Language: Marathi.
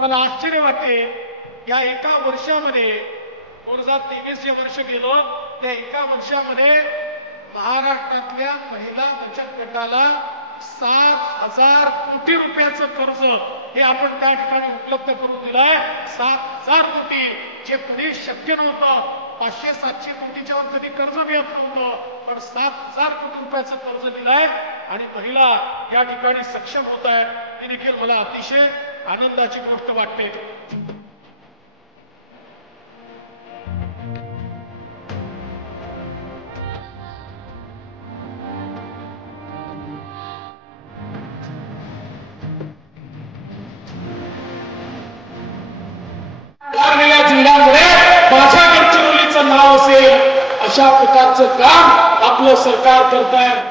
मला आश्चर्य वाटते या एका वर्षामध्ये 2023 जे वर्ष गेलो त्या एका वर्षामध्ये महाराष्ट्रातल्या महिला बचत गटाला 7,000 कोटी रुपयाचं कर्ज हे आपण त्या ठिकाणी उपलब्ध करून दिलंय। 7,000 कोटी जे कधी शक्य नव्हतं। 500-700 कोटीच्या वर कधी कर्ज मिळत नव्हतं, पण 7,000 कोटी रुपयाचं कर्ज दिलंय आणि महिला या ठिकाणी सक्षम होत आहे। ही देखील मला अतिशय आनंदाची गोष्ट वाटते। माझ्या गडचिरोलीचं नाव असेल अशा प्रकारचं काम आपलं सरकार करत आहे।